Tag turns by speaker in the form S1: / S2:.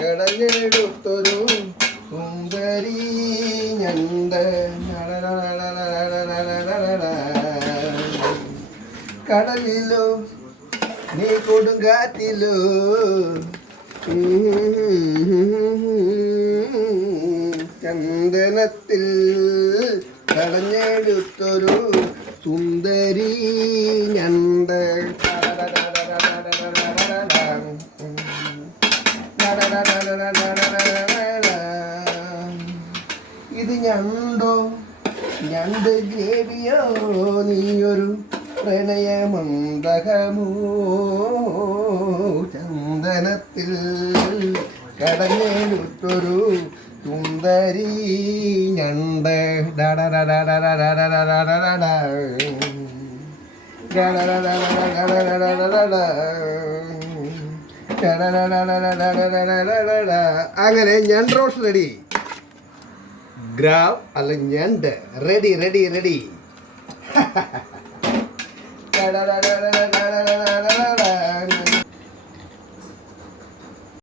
S1: കടലെടുത്തൊരു കടലിലോ നീ കൊടുങ്കാറ്റിലോ. ചന്ദനത്തിൽ കടഞ്ഞെടുത്തൊരു സുന്ദരി ഞണ്ട് ഇത് ഞണ്ടോ? ഞണ്ട് ഗ്രേവിയോ? നീയൊരു പ്രണയമന്ദകമോ ചന്ദനത്തിൽ കടഞ്ഞെടുത്തൊരു സുന്ദരി ഞണ്ട് അങ്ങനെ ഞണ്ട് റോസ് റെഡി ഗ്രാവ് അല്ല ഞണ്ട് റെഡി റെഡി റെഡി ഡ